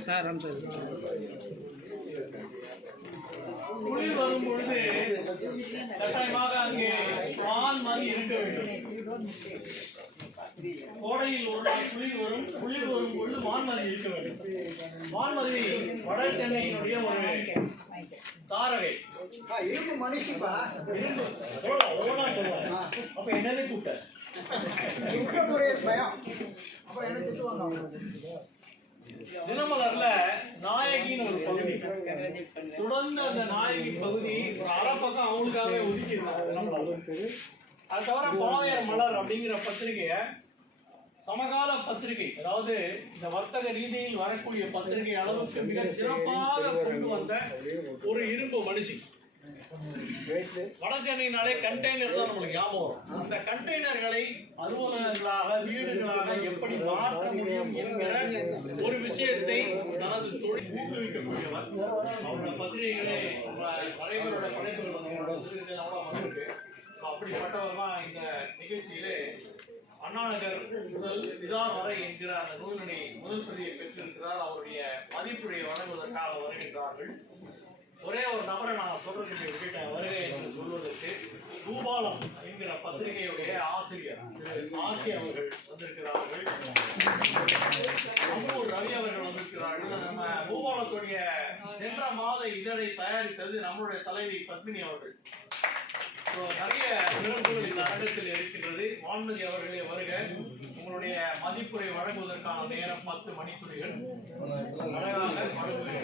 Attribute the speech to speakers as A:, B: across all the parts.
A: நடந்திருக்கிறது
B: சார்
A: குளிர் வரும் பொழுது கட்டாயமாக அங்கே வான் மாதிரி இருக்க வேண்டும் கோடையில் ஒரு நாள் குளிர் வரும் குளிர் வரும் பொழுது வான்மதி இருக்க வேண்டும் வான்மதி வட சென்னையினுடைய ஒரு தாரகை
B: இரும்பு மனுஷிப்பா
A: சொல்லலாம், அதெல்லாம் சொல்லலாம். அப்ப என்னது கூப்பிட்ட
B: பயம் அப்புறம் என்ன திட்டுவாங்க அவங்க
A: தினமலர்ல நாயகின்னு ஒரு பகுதி. தொடர்ந்து அந்த நாயகி பகுதி ஒரு அரை அவங்களுக்காகவே ஒதுக்கியிருந்தாங்க தினமலர். அது தவிர பாவையர் மலர் அப்படிங்கிற பத்திரிகைய சமகால பத்திரிகை அதாவது இந்த வர்த்தக ரீதியில் வரக்கூடிய பத்திரிகை அளவுக்கு மிக சிறப்பாக கொண்டு வந்த ஒரு இரும்பு மனுஷி. வட சென்னையினாலே கண்டெய்னர் தான் நம்மளுக்கு ஞாபகம் வரும். அந்த கண்டெய்னர்களை அலுவலகங்களாக வீடுகளாக எப்படி மாற்ற முடியும் என்கிற ஒரு விஷயத்தை தனது தொழில் ஊக்குவிக்கக்கூடியவர். அவரோட பத்திரிகைகளே தலைவரோட படைப்புகள் நம்மளோட என்னோட வந்திருக்கு. அப்படிப்பட்டவர் தான் இந்த நிகழ்ச்சியிலே அண்ணாநகர் முதல் விதார் வரை என்கிற அந்த நூலினை முதல் பிரதியை பெற்றிருக்கிறார். அவருடைய மதிப்புரை வழங்குவதற்காக வருகின்றார்கள். ஒரே ஒரு நபரை நான் சொல்றதுக்கு கிட்ட வருகை என்று சொல்வதற்கு பூபாலம் என்கிற பத்திரிகையுடைய ஆசிரியர் திரு ஆக்கி அவர்கள் வந்திருக்கிறார்கள். அம்மூர் ரவி அவர்கள் வந்திருக்கிறார்கள். நம்ம பூபாலத்துடைய சென்ற மாத இதழை தயாரித்தது நம்மளுடைய தலைவி பத்மினி அவர்கள். நிறைய சிறப்புகள் இந்த அரங்கத்தில் இருக்கின்றது வான்மதி அவர்களே வருக உங்களுடைய மதிப்புரை வழங்குவதற்கான நேரம் பத்து மணித்துளிகள் அழகாக வழங்குவதற்கு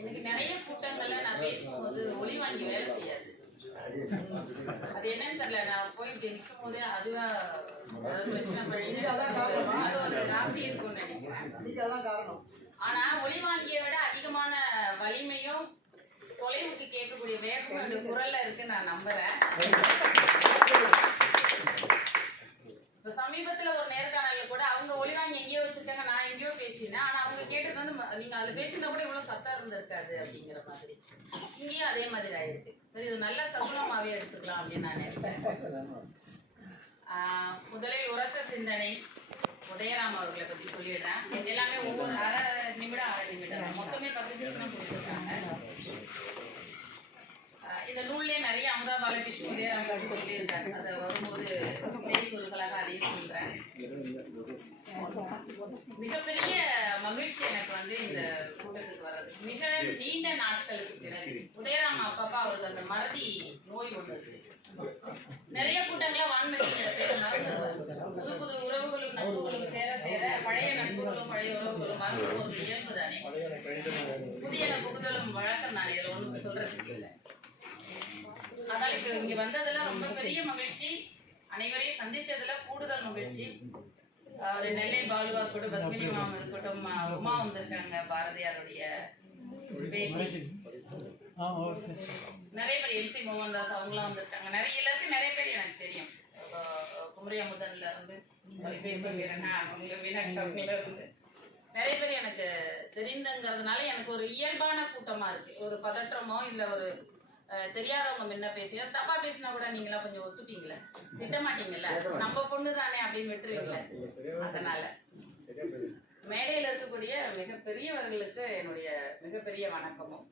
C: எனக்கு நிறைய கூட்டங்கள்ல நான் பேசும்போது ஒளி வாங்கி வேலை செய்யாது. அது என்னன்னு தெரியல. நான் போய் இப்படி நிற்கும் போதே அதுவா பிரச்சனை பண்ணி அது ஒரு ராசி இருக்கும்னு நினைக்கிறேன். ஆனா ஒளி வாங்கியை விட அதிகமான வலிமையும் தொலைவுக்கு கேட்கக்கூடிய வேகமும் என்னுடைய குரல்ல இருக்கு நான் நம்புறேன். இப்ப சமீபத்துல ஒரு நேர்காணல கூட அவங்க ஒளிவாங்கி எங்கேயோ வச்சிருக்காங்க நான் எங்கேயோ பேசினேன். ஆனா அவங்க கேட்டது வந்து நீங்க அதுல பேசியிருந்தா கூட இவ்வளவு சத்தம் இருந்திருக்காது அப்படிங்கிற மாதிரி. இங்கேயும் அதே மாதிரி ஆயிருக்கு. சரி இது நல்ல சகுனமாவே எடுத்துக்கலாம் அப்படின்னு நான் நினைக்கிறேன் ஆஹ் முதலில் உரத்த சிந்தனை உதயராம் அவர்களை பத்தி சொல்லிடுறேன். எல்லாமே ஒவ்வொரு அரை நிமிடம் அரை நிமிடம். மொத்தமே பத்து நிமிஷம் கொடுத்துருக்காங்க. இந்த நூல்லே நிறைய அமுதா பாலகிருஷ்ணன் உதயராம் பற்றி சொல்லியிருக்காரு அதை வரும்போது செய்தி குறுகளாக அதையும் சொல்றேன். மிகப்பெரிய மகிழ்ச்சி எனக்கு வந்து இந்த கூட்டத்துக்கு வர்றது. மிக நீண்ட நாட்களுக்கு பிறகு உதயராம் அப்பப்பா அவருக்கு அந்த மறதி நோய் ஒன்று நிறைய நிறைய கூட்டங்கள வான்மைக்கு மறந்துடுவார் புது புது உறவுகளும் நட்புகளும் சேர சேர பழைய நட்புகளும் பழைய உறவுகளும் மறந்து ஒரு இயல்பு தானே புதிய புகுதலும் வழக்கம் தானே இதுல ஒண்ணும் சொல்றதுக்கு இல்லை. அதனால இங்க வந்ததுல ரொம்ப பெரிய மகிழ்ச்சி. அனைவரையும் சந்திச்சதுல கூடுதல் மகிழ்ச்சி. ஒரு நெல்லை பாலுவா கூட பத்மினி மாமா இருக்கட்டும் உமா வந்திருக்காங்க பாரதியாருடைய பேட்டி நிறைய பேர் எம்சி மோகன்தாஸ் அவங்களாம் வந்திருக்காங்க. நிறைய எல்லாருக்கும் நிறைய பேர் எனக்கு தெரியும். குமரி அமுதன்ல இருந்து தொலைபேசி வீரனா அவங்க மீனாட்சி அவங்கள இருந்து. நிறைய பேர் எனக்கு தெரிந்தங்கிறதுனால எனக்கு ஒரு இயல்பான கூட்டமா இருக்கு. ஒரு பதற்றமோ இல்ல ஒரு தெரியாதவங்க முன்ன பேசியா தப்பா பேசினா கூட நீங்களா கொஞ்சம் ஒத்துப்பீங்களே? திட்டமாட்டீங்கல்ல நம்ம பொண்ணு தானே அப்படின்னு விட்டுருவீங்களே? அதனால. மேடையில் இருக்கக்கூடிய மிகப்பெரியவர்களுக்கு என்னுடைய மிகப்பெரிய வணக்கமும்.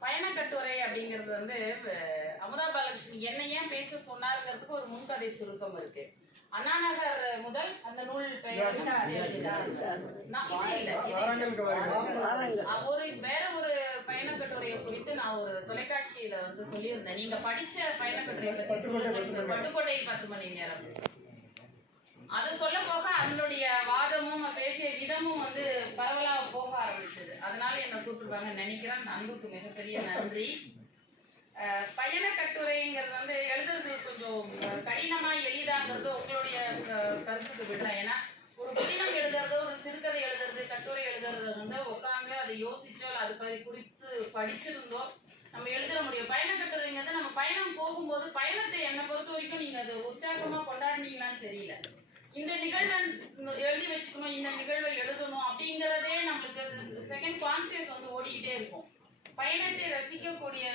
C: பயணக்கட்டுரை அப்படிங்கிறது வந்து அமுதா பாலகிருஷ்ணன் என்ன ஏன் பேச சொன்னாருங்கிறதுக்கு ஒரு முன்கதை சுருக்கம் இருக்கு. அண்ணா நகர் முதல் அந்த நூல் பெயர் ஒரு வேற ஒரு பயண கட்டுரையை குறித்து நான் ஒரு தொலைக்காட்சியில வந்து சொல்லியிருந்தேன். நீங்க படிச்ச பயண கட்டுரையை பத்தி சொல்லுங்க. பட்டுக்கோட்டை பத்து மணி நேரம். அது சொல்ல போக அதனுடைய வாதமும் பேசிய விதமும் வந்து பரவலா போக ஆரம்பிச்சது. அதனால என்ன கூப்பிட்டுருவாங்க நினைக்கிறேன். அன்புக்கு மிகப்பெரிய நன்றி. பயண கட்டுரைங்கிறது வந்து எழுதுறது கொஞ்சம் கடினமா எளிதாங்கிறது உங்களுடைய கருத்துக்கு விடுறேன் ஏன்னா ஒரு புதினம் எழுதுறது ஒரு சிறுகதை எழுதுறது கட்டுரை எழுதுறது வந்து உட்காந்து அதை யோசிச்சோ அது குறித்து படிச்சிருந்தோ நம்ம எழுத முடியும். பயண கட்டுரைங்கிறது நம்ம பயணம் போகும்போது பயணத்தை என்னை பொறுத்த வரைக்கும் நீங்க அது உற்சாகமா கொண்டாடினீங்களான்னு தெரியல. இந்த நிகழ்வை எழுதி வச்சுக்கணும் இந்த நிகழ்வை எழுதணும் அப்படிங்கிறதே நம்மளுக்கு செகண்ட் கான்சியஸ் வந்து ஓடிக்கிட்டே இருக்கும். பயணத்தை ரசிக்கக்கூடிய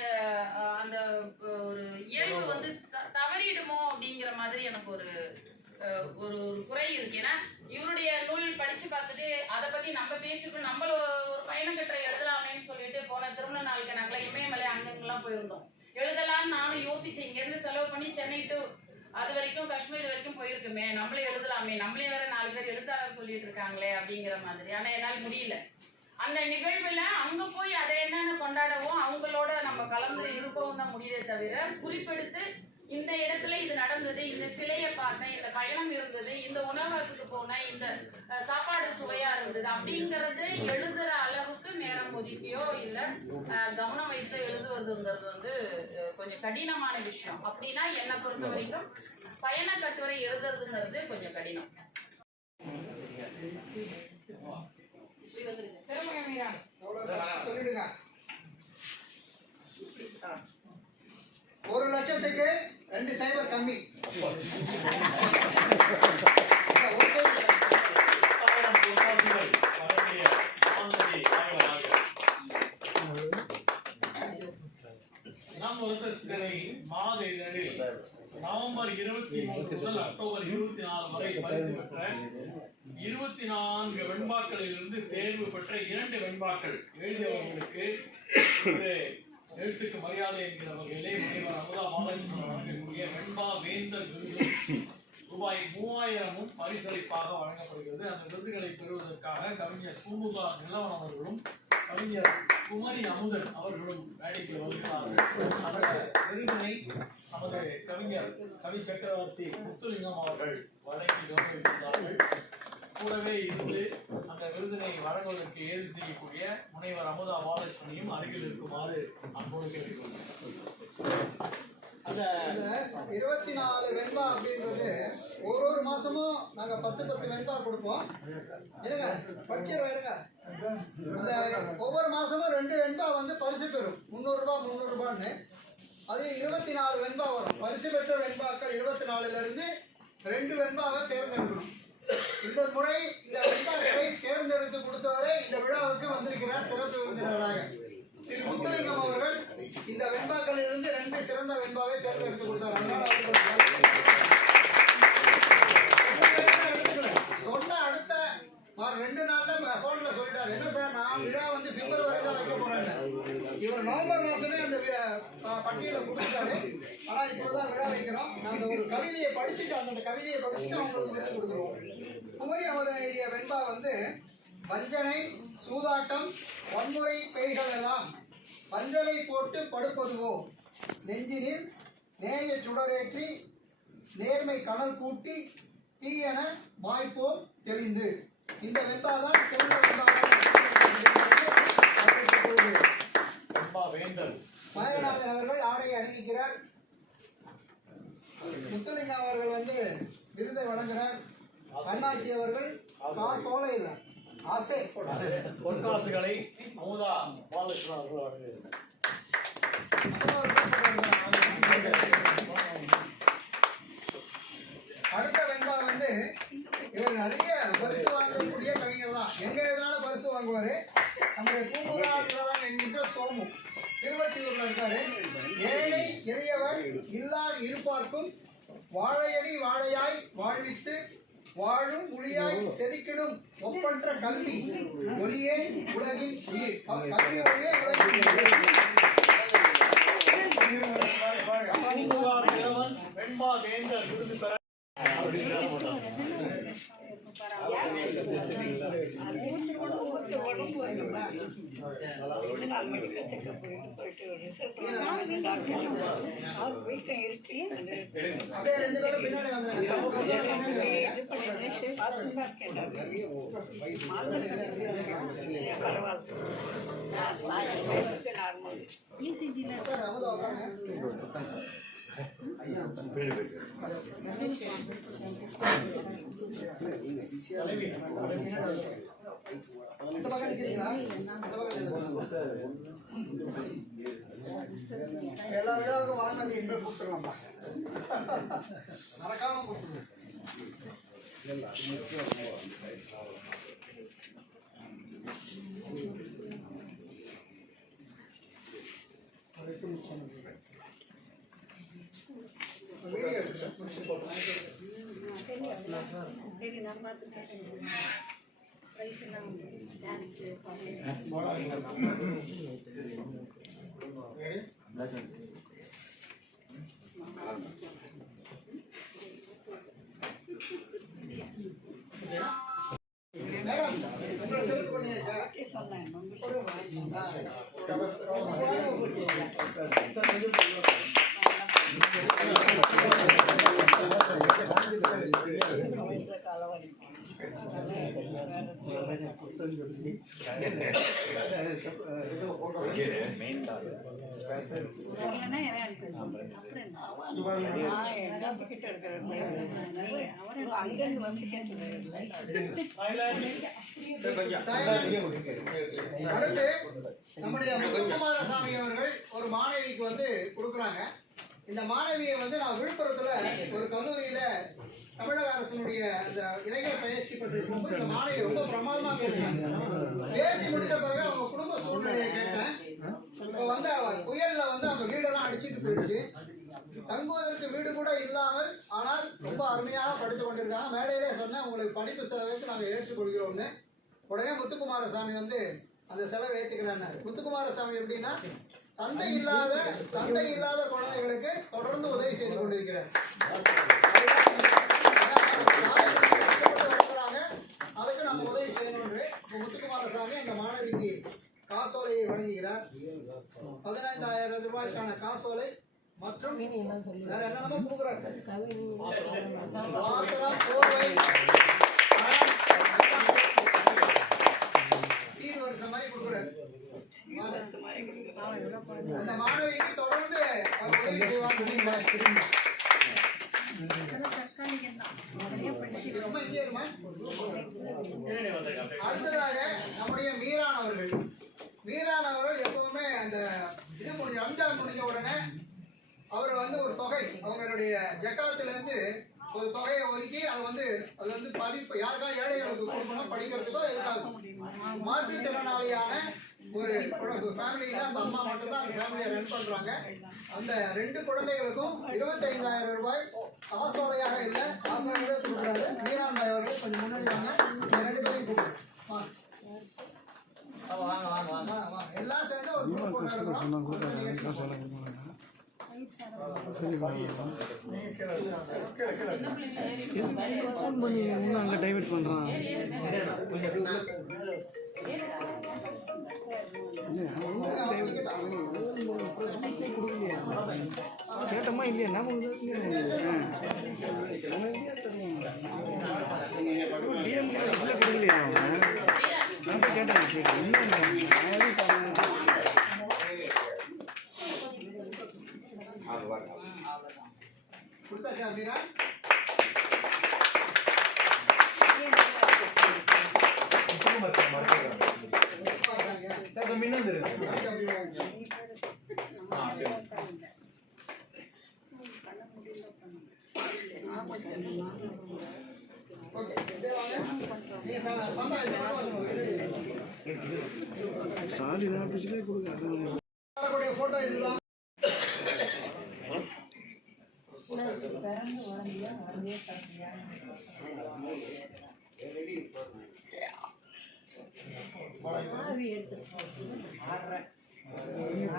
C: அந்த ஒரு இயல்பு வந்து த- தவறிடுமோ அப்படிங்கிற மாதிரி எனக்கு ஒரு ஒரு ஒரு குறை இருக்கு. ஏன்னா இவருடைய நூல் படிச்சு பார்த்துட்டு அதை பத்தி நம்ம பேசிட்டு நம்மள ஒரு பயணம் கட்டுரை எழுதலாமேன்னு சொல்லிட்டு போன திருமண நாளுக்கு நாங்களே இமயமலை அங்கங்கெல்லாம் போயிருந்தோம். எழுதலாம்னு நானும் யோசிச்சேன் இங்கேருந்து செலவு பண்ணி சென்னை டு அது வரைக்கும் காஷ்மீர் வரைக்கும் போயிருக்குமே. நம்மளே எழுதலாமே. நம்மளே வேற நாலு பேர் எழுத்தாளர் சொல்லிட்டு இருக்காங்களே அப்படிங்கிற மாதிரி. ஆனா என்னால் முடியல. அந்த நிகழ்வுல அங்க போய் அதை என்னன்னு கொண்டாடவும் அவங்களோட நம்ம கலந்து இருக்கவும் தான் முடியுதே தவிர குறிப்பெடுத்து இந்த இடத்துல இது நடந்தது இந்த சிலையை பார்த்தேன் இந்த பயணம் இருந்தது இந்த உணவகத்துக்கு போனேன் இந்த சாப்பாடு சுவையா இருந்தது அப்படிங்கறது எழுதுற அளவுக்கு நேரம் ஒதுக்கியோ இல்ல கவனம் வைத்து எழுதுவதுங்கிறது வந்து கொஞ்சம் கடினமான விஷயம். அப்படின்னா என்னை பொறுத்த வரைக்கும் பயண கட்டுரை எழுதுறதுங்கிறது கொஞ்சம் கடினம் திருமண மீரா
B: அவ்வளவுதான். சொல்லிடுங்க ஒரு லட்சத்துக்கு ரெண்டு சைபர் கம்மி ஒரு கோடி.
A: ஆயிரம் பொற்காசுகள் வழங்கிய ஆனந்தி ஆய்வாளர். நம் ஒருத்த சிந்தனை மாத இதழில் நவம்பர் இருபத்தி மூன்று முதல் அக்டோபர் இருபத்தி நாலு வரை பரிசு பெற்ற இருபத்தி நான்கு வெண்பாக்களிலிருந்து தேர்வு பெற்ற இரண்டு வெண்பாக்கள் எழுதியவர்களுக்கு எழுத்துக்கு மரியாதை என்கிற வகையிலே முனைவர் அமுதா பாலகிருஷ்ணன் வழங்கக்கூடிய வெண்பா வேந்தர் விருது ரூபாய் மூவாயிரமும் பரிசளிப்பாக வழங்கப்படுகிறது. அந்த விருதுகளை பெறுவதற்காக கவிஞர் பூமுகா நிலவன் அவர்களும் கவிஞர் குமரி அமுதன் அவர்களும் மேடைக்கு வருகிறார்கள் அந்த விருதினை நமது கவிஞர் கவி சக்கரவர்த்தி முத்துலிங்கம் அவர்கள் வழங்கி கௌரவித்துள்ளார்கள் கூடவே இருந்து அந்த விருதினை வழங்குவதற்கு ஏது செய்யக்கூடிய முனைவர் அமுதா பாலகிருஷ்ணனையும் அருகில் இருக்குமாறு அன்போடு கேட்டுக்கொள்கிறேன். அந்த
B: இருபத்தி நாலு வெண்பா அப்படின்றது ஒரு ஒரு மாசமும் நாங்க பத்து பத்து வெண்பா கொடுப்போம். இருங்க படிச்சிருவோம் இருங்க அந்த ஒவ்வொரு மாசமும் ரெண்டு வெண்பா வந்து பரிசு பெறும். முந்நூறு ரூபாய் முந்நூறு ரூபான்னு. அது இருபத்தி நாலு வெண்பா வரும். பரிசு பெற்ற வெண்பாக்கள் இருபத்தி நாலுல இருந்து ரெண்டு வெண்பாவை தேர்ந்தெடுக்கணும். இந்த முறை இந்த வெண்பாக்களை தேர்ந்தெடுத்து கொடுத்தவரை இந்த விழாவுக்கு வந்திருக்கிறார் சிறப்பு விருந்தினராக திரு முத்துலிங்கம் அவர்கள் இந்த வெண்பாக்களிலிருந்து ரெண்டு சிறந்த வெண்பாவை தேர்ந்தெடுத்து கொடுத்தார். அதனால அவர்கள் சொன்ன அடுத்த ம- ரெண்டு நாள்ல போன்ல சொல்லிட்டாரு என்ன சார் நான் விழா வந்து பிப்ரவரி தான் வைக்க போறேன் இவர் நவம்பர் மாசமே அந்த வி- பட்டியலை கொடுத்துட்டாரு ஆனா இப்போதான் விழா வைக்கிறோம். நாங்கள் ஒரு கவிதையை படிச்சுட்டு அந்த கவிதையை படிச்சுட்டு அவங்களுக்கு விருது கொடுக்குறோம் குமரி அமுதன் எழுதிய வெண்பா வந்து வஞ்சனை சூதாட்டம் வன்முறை பெய்கள் எல்லாம் பஞ்சலை போட்டு படுப்பதுவோ? நெஞ்சினில் நேய சுடரேற்றி நேர்மை கடல் கூட்டி தீயென வாய்ப்போம் தெளிந்து. இந்த வெண்பாதான் சிறந்த வெண்பாவாக அறிவிக்கப்படுகிறது.
A: அன்பா வேந்தர்
B: மயகநாதன் அவர்கள் ஆடை அணிவிக்கிறார் முத்துலிங்கம் அவர்கள் வந்து விருதை வழங்குகிறார் அண்ணாச்சி அவர்கள் காசோலை இல்லை ஆசை
A: பொற்காசுகளை அமுதா பாலகிருஷ்ணன் அவர்கள்
B: ஒப்பற்ற கல்வி. ஒளியே உலகின் உயிர் கல்வி ஒளியே உலகின் உயிர்
A: பூம்புகார் இளவன் வெண்பா வேந்தர் விருது பெற
B: பரவாயில்ல எல்லா விழாவுக்கும் வாங்க இன்பம் கொடுத்துடலாம்ப்பா மறக்காம கொடுத்துருங்க வீடியோ எடுத்து
D: சரி நான் பார்த்துக்கிறேன் কালো
B: அடுத்து நம்முடைய முத்துக்குமாரசாமி அவர்கள் ஒரு மாணவிக்கு வந்து கொடுக்குறாங்க இந்த மாணவியை வந்து நான் விழுப்புரத்துல ஒரு கல்லூரியில தமிழக அரசினுடைய அந்த இளைஞர் பயிற்சி பற்றி இருக்கும்போது இந்த மாணவி ரொம்ப பிரமாதமா பேசினாங்க. பேசி முடித்த பிறகு அவங்க குடும்ப சூழ்நிலையை கேட்டேன். இப்ப வந்து புயல்ல வந்து அவங்க வீடெல்லாம் அடிச்சிட்டு போயிடுச்சு. தங்குவதற்கு வீடு கூட இல்லாமல் ஆனால் ரொம்ப அருமையாக படித்து கொண்டிருக்காங்க. மேடையிலே சொன்னேன் உங்களுக்கு படிப்பு செலவுக்கு நாங்கள் ஏற்றுக்கொள்கிறோம்னு. உடனே முத்துக்குமாரசாமி வந்து அந்த செலவை ஏற்றுக்கிறாரு முத்துக்குமாரசாமி எப்படின்னா தந்தை இல்லாத தந்தை இல்லாத குழந்தைகளுக்கு தொடர்ந்து உதவி செய்து கொண்டிருக்கிறார். தாய் அதுக்கு நம்ம உதவி செய்யணும் என்று இப்ப முத்துக்குமாரசாமி அந்த மாணவிக்கு காசோலையை வழங்குகிறார். பதினைந்தாயிரம் ரூபாய்க்கான காசோலை மற்றும் வேற என்னென்னமோ கொடுக்குறாரு. பாத்திரம் போர்வை. சீர் வரிசை மாதிரி கொடுக்குறாரு. அந்த மாணவிக்கு தொடர்ந்து
D: படிச்சு
B: ரொம்ப இங்கே இருக்குமா? அடுத்ததாக நம்முடைய மீரான் அவர்கள் மீரான் அவர்கள் எப்பவுமே அந்த இது முடிஞ்ச ரம்ஜான் முடிஞ்ச உடனே அவர் வந்து ஒரு தொகை அவங்களுடைய ஜக்காத்துல இருந்து ஒரு தொகையை ஒதுக்கி அது வந்து அது வந்து படிப்பு யாருக்கா ஏழைகளுக்கு கொடுக்கணும் படிக்கிறதுக்கோ எதுக்காக மாற்றுத்திறனாளியான ஒரு ஃபேமிலியில அந்த அம்மா மட்டும்தான் அந்த ஃபேமிலியை ரன் பண்றாங்க அந்த ரெண்டு குழந்தைகளுக்கும் இருபத்தைந்தாயிரம் ரூபாய் காசோலையாக இல்லை காசோலையே கொடுக்குறாரு மீரான் பாய் அவர்கள் கொஞ்சம் முன்னாடி வாங்க ரெண்டு பேரையும் கூப்பிடுங்க வாங்க வாங்க வாங்க வாங்க எல்லாம் சேர்ந்து ஒரு.
E: ஃபோன் பண்ணி இன்னும் அங்கே டைவர்ட் பண்ணுறான் கேட்டோமா இல்லையா என்ன டிஎம் கொடுக்கலையா அவன் நான் போய் கேட்டேன். கேட்டேன் இன்னும் நான் எதுவும் பண்ணல.
B: கொடுத்தாச்சா மீரான் ஓகே இதே வாங்க நீங்க சந்தா இந்த பக்கம் வாங்க.
E: சாதி நான் கொடுக்க
B: வரக்கூடிய போட்டோ இதுதான்
A: Six three ma'am.
B: ஆறு புள்ளி
A: இப்ப நம்ம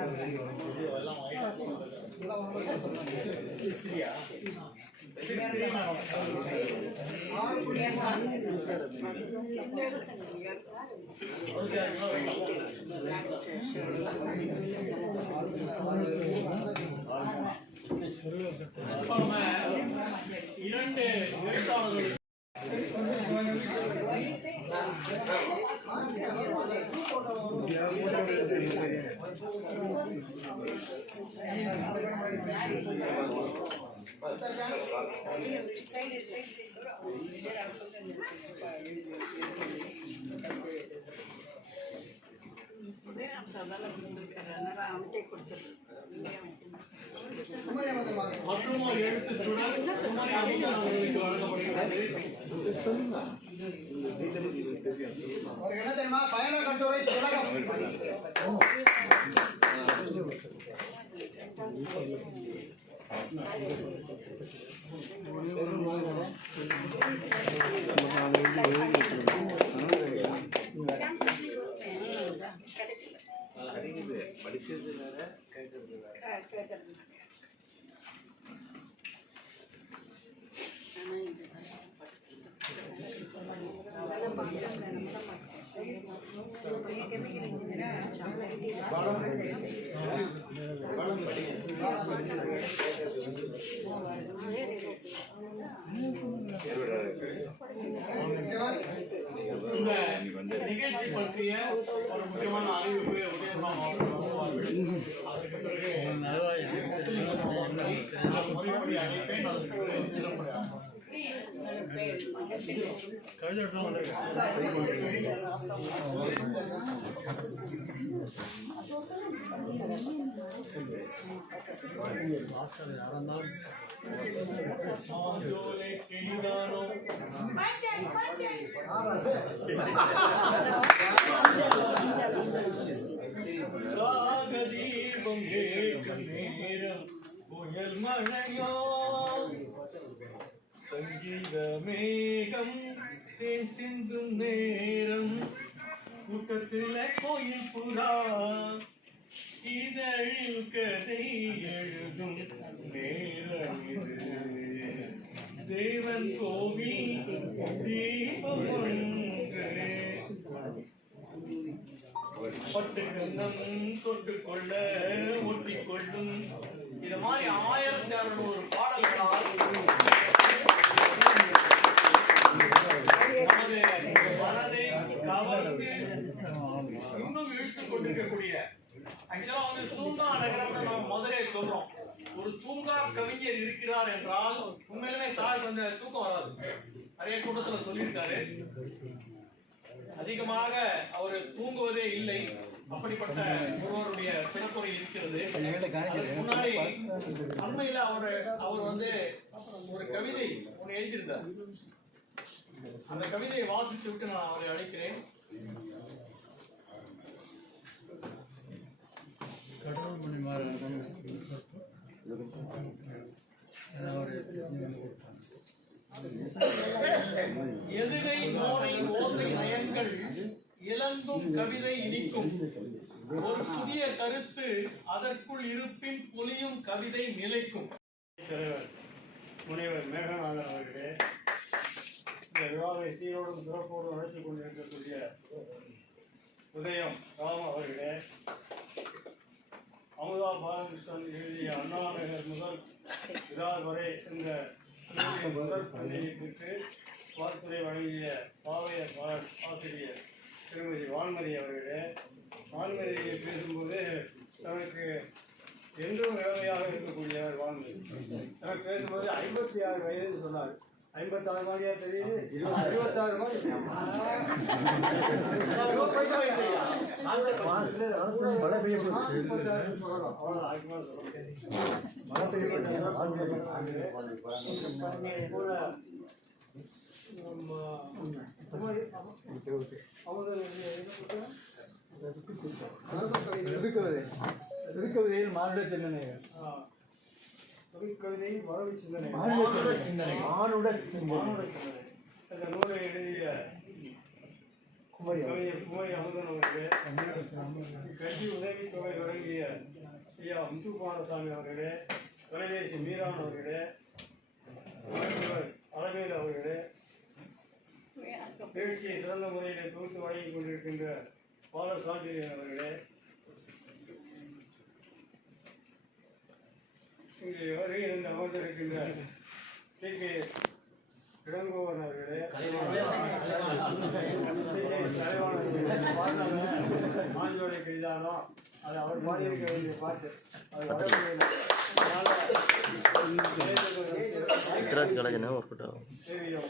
A: இரண்டு எழுத்தாளர்கள்
B: குமரி அமுதன் வாங்க.
A: மற்றும் ஒரு எழுத்துச்சுடர் குமரி அமுதன் அவர்களுக்கு வழங்கப்படுகிறது
B: அவருக்கு என்ன தெரியுமா? பயண கட்டுரை திலகம்.
A: இந்த நிகழ்ச்சி பற்றிய ஒரு முக்கியமான அறிவிப்பு அதற்கு பிறகு முறைப்படி அழைப்பேன். அதற்கு பிறகு சிறப்புரையாற்றுவார். சாந்தோலை கிணிதானோ ராகதீபம் ஏற்றும் நேரம் புயல் மழையோ சங்கீத மேகம் தேன் சிந்தும் நேரம். கூட்டத்தில் கோயில் புறா இதழில் கதை எழுதும் நேரம் இது. தேவன் கோவில் தீபம் ஒன்று. பட்டு கண்ணம் தொட்டு கொள்ள ஒட்டி கொள்ளும் இது மாதிரி ஆயிரத்தி அறுநூறு பாடல்களால் நமது மனதை கவர்ந்து இன்னும் இழுத்துக் கொண்டிருக்கக்கூடிய ஆக்சுவலா வந்து தூங்கா நகரம்னு நம்ம மதுரையை சொல்றோம். ஒரு தூங்கா கவிஞர் இருக்கிறார் என்றால் உண்மையிலுமே சார் வந்து தூக்கம் வராது. நிறைய கூட்டத்துல சொல்லியிருக்காரு. அதிகமாக அவர் தூங்குவதே இல்லை. அப்படிப்பட்ட ஒருவருடைய சிறப்புரை இருக்கிறது. முன்னாடி அண்மையில அவர் அவர் வந்து ஒரு கவிதை ஒன்று எழுதியிருந்தார். அந்த கவிதையை வாசித்து விட்டு நான் அவரை அழைக்கிறேன்.
E: கடவுள் மணி
A: எதுகை மோனை ஓசை நயன்கள் இளங்கும் கவிதை இனிக்கும். ஒரு புதிய கருத்து அதற்குள் இருப்பின் புலியும் கவிதை நிலைக்கும்.
F: தலைவர் முனைவர் மேகநாதன் அவர்களே இந்த விழாவை சீரோடும் சிறப்போடும் நடத்தி கொண்டிருக்கக்கூடிய உதயம் ராம் அவர்களே அமுதா பாலகிருஷ்ணன் எழுதிய அண்ணா நகர் முதல் விரார் வரை என்ற முதல் பள்ளியை பெற்று வார்த்தை வழங்கிய பாவைய ஆசிரியர் திருமதி வான்மதி அவர்களே. வான்மதியை பேசும்போது தனக்கு என்றும் இளமையாக இருக்கக்கூடியவர் வான்மதி. எனக்கு பேசும்போது ஐம்பத்தி ஆறு வயது சொன்னார். ஐம்பத்தாறு மாதிரியா தெரியுது? இருபத்தாறு. மாதிரி புத்தகம்?
E: திருக்கவிதையில் மானுட சிந்தனை
F: ஆ. கவிதை
E: மானுட சிந்தனை. மானுட சிந்தனை.
F: மானுட சிந்தனை. அந்த நூலை எழுதிய
E: குமரி
F: கவிஞர் குமரி அமுதன் அவர்களே கல்வி உதவி தொகை வழங்கிய ஐயா முத்துக்குமாரசாமி அவர்களே தொலைபேசி மீரான் அவர்களே அலமேல் அவர்களே நிகழ்ச்சியை சிறந்த முறையில் தொகுத்து வழங்கிக் கொண்டிருக்கின்ற பால சாண்டிலியன் அவர்களே இங்கே வருகை இருந்து அமர்ந்திருக்கின்ற டி கே இளங்கோவன் அவர்களே ஆஞ்சோலை கைதானம் அது அவர் பாடியிருக்க வேண்டிய பாட்டு அது வர தெரியும்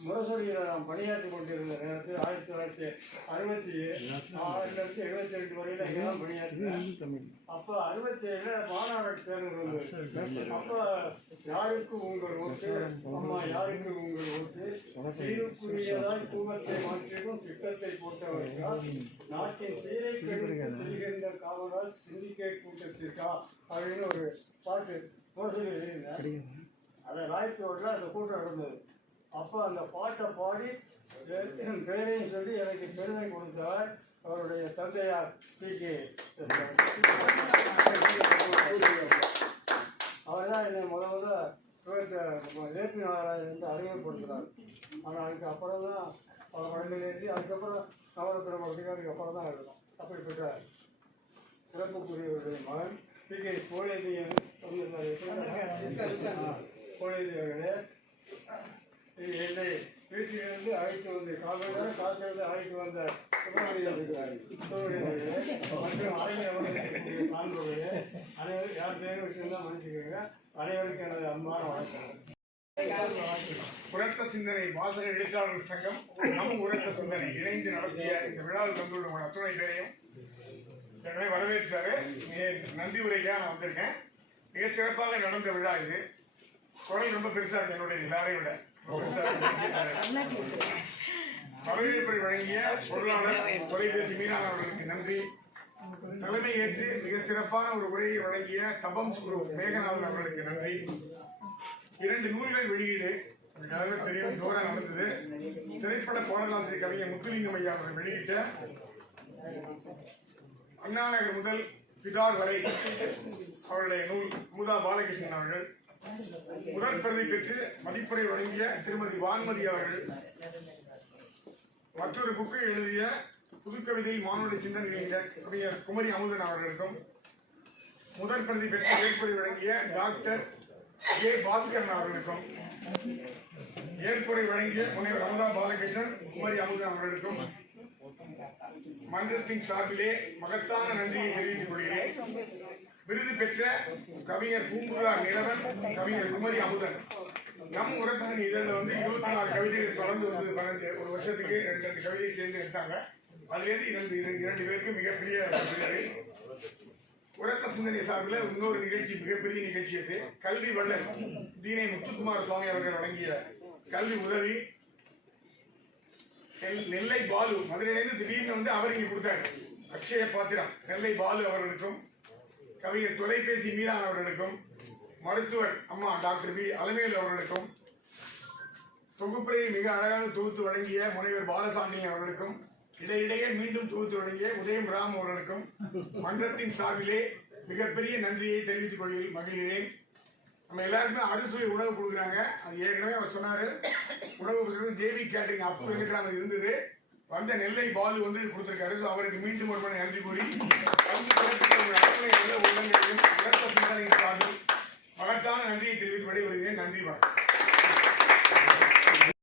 F: முரசொலியில் நான் பணியாற்றி கொண்டிருந்த நேரத்தில் ஆயிரத்தி தொள்ளாயிரத்தி அறுபத்தி ஆறிலிருந்து எழுபத்தி ரெண்டு வரையில தான் பணியாற்றினேன் அப்போ அறுபத்தி ஏழுல மாநாடு இருந்தது அப்போ யாருக்கு உங்கள் ஓட்டு? அம்மா யாருக்கு உங்கள் ஓட்டு? சீருக்குரியதாய் கூவத்தை மாற்றிடும் திட்டத்தை போட்டவர்கள் நாட்டின் சீரை செல்கின்ற காவலால் சிந்திக்கை கூட்டத்திற்கா? அப்படின்னு ஒரு பாட்டு முரசொலி எழுதியிருந்தேன் அதை ராயத்தோடில் அந்த கூட்டம் நடந்தது. அப்போ அந்த பாட்டை பாடி என் பேரையும் சொல்லி எனக்கு பெருமை கொடுத்தார் அவருடைய தந்தையார் பி கே அவர் தான் என்னை முத முத ஏபி நாராயணன் வந்து அறிமுகப்படுத்துகிறார் ஆனால் அதுக்கு அப்புறம் தான் அவர் வழங்கல் எழுதி அதுக்கப்புறம் நவரத்திரம் அதிகாரிக்கு அப்புறம் தான் எழுதணும் அப்படிப்பட்ட சிறப்புக்குரியவருடைய மகன் பி கே கோழேந்தியன் கோழேந்தி அவர்களே என்னை வீட்டிலிருந்து அழைத்து வந்து காலையில் காலையில் அழைத்து வந்த சுப்பிரமணியம் இருக்கிறார். சுப்பிரமணியம் அவர்களே, மற்றும் அறிஞர் அனைவரும் யார் பேரும் வச்சிருந்தா மன்னிச்சுக்கோங்க. அனைவருக்கும் எனது அன்பான வணக்கம்.
G: உரத்த சிந்தனை வாசக எழுத்தாளர்கள் சங்கம் நம் உரத்த சிந்தனை இணைந்து நடத்திய இந்த விழாவில் தந்துள்ள உங்கள் அத்துணை பேரையும் எனவே வரவேற்றாரு. மிக நன்றி உரைக்காக நான் வந்திருக்கேன். மிக சிறப்பாக நடந்த விழா இது. குரல் ரொம்ப பெருசாக இருக்கு என்னுடைய எல்லாரையும் விட ரொம்ப வழங்கிய பொருளாளர் தொலைபேசி மீனான் அவர்களுக்கு நன்றி. தலைமை ஏற்று மிக சிறப்பான ஒரு உரையை வழங்கிய தபம் குரு மேகநாதன் அவர்களுக்கு நன்றி. இரண்டு நூல்கள் வெளியீடு. அதுக்காகவே தெரியும் ஜோரா நடந்தது திரைப்பட பாடலாசிரியர் கவிஞர் முத்துலிங்கம் ஐயா அவர்கள் வெளியிட்ட அண்ணாநகர் முதல் பிதார் வரை அவருடைய நூல் மூதா பாலகிருஷ்ணன் அவர்கள். முதல் பிரதி பெற்று மதிப்புரை வழங்கிய திருமதி வான்மதி அவர்கள் மற்றொரு புக்கை எழுதிய புதுக்கவிதை மானுட சிந்தனை குமரி அமுதன் அவர்களுக்கும் முதல் பிரதி பெற்று ஏற்புரை வழங்கிய டாக்டர் ஏ பாஸ்கரன் அவர்களுக்கும் ஏற்புரை வழங்கிய முனைவர் அமுதா பாலகிருஷ்ணன் குமரி அமுதன் அவர்களுக்கும் மன்றத்தின் சார்பிலே மகத்தான நன்றியை தெரிவித்துக் கொள்கிறேன். விருது பெற்ற கவிஞர் பூங்குழா நிலவன் கவிஞர் குமரி அமுதன். நம் உரத்தகன் இதழில் வந்து இருபத்தி நாலு கவிதைகள் தொடர்ந்து வந்து பன்னெண்டு ஒரு வருஷத்துக்கு ரெண்டு ரெண்டு கவிதை சேர்ந்து எடுத்தாங்க. அதுலேருந்து இரண்டு இரண்டு இரண்டு பேருக்கு மிகப்பெரிய விருது. உரத்த சிந்தனை சார்பில் இன்னொரு நிகழ்ச்சி மிகப்பெரிய நிகழ்ச்சி அது. கல்வி வள்ளல் தீனை முத்துக்குமார் சுவாமி அவர்கள் வழங்கிய கல்வி உதவி. நெல்- நெல்லை பாலு மதுரையிலேருந்து திடீர்னு வந்து அவர் இங்கே கொடுத்தாரு. அக்ஷய பாத்திரம் நெல்லை பாலு அவர்களுக்கும் கவிஞர் தொலைபேசி மீரான் அவர்களுக்கும் மருத்துவர் அம்மா டாக்டர் பி. அலமேல் அவர்களுக்கும் தொகுப்புரையை மிக அழகாக தொகுத்து வழங்கிய முனைவர் பாலசாமி அவர்களுக்கும் இடையிடையே மீண்டும் தொகுத்து வழங்கிய உதயம் ராம் அவர்களுக்கும் மன்றத்தின் சார்பிலே மிகப்பெரிய நன்றியை தெரிவித்துக் கொள்ள மகிழ்கிறேன். நம்ம எல்லாருக்குமே அறுசுவை உணவு கொடுக்குறாங்க. அது ஏற்கனவே அவர் சொன்னாரு. உணவு கொடுக்குறது ஜேவி கேட்டரிங் அப்போ இருக்கிறாங்க இருந்தது. வந்த நெல்லை பாலு வந்து கொடுத்திருக்காரு. So அவருக்கு மீண்டும் ஒரு முறை நன்றி கூறி மகத்தான நன்றியை தெரிவித்து விடைபெறுகிறேன் நன்றி வணக்கம்.